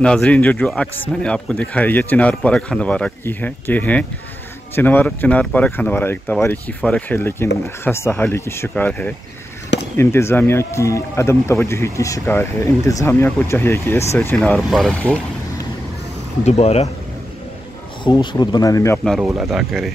नाजरीन, जो अक्स मैंने आपको दिखाया ये चिनार पार्क हंदवारा की है के हैं। चिनार पार्क हंदवारा एक तवारीखी फ़र्क है, लेकिन खस्ता हाली की शिकार है, इंतज़ामिया की अदम तवज्जुही की शिकार है। इंतज़ामिया को चाहिए कि इस चिनार पार्क को दोबारा खूबसूरत बनाने में अपना रोल अदा करे।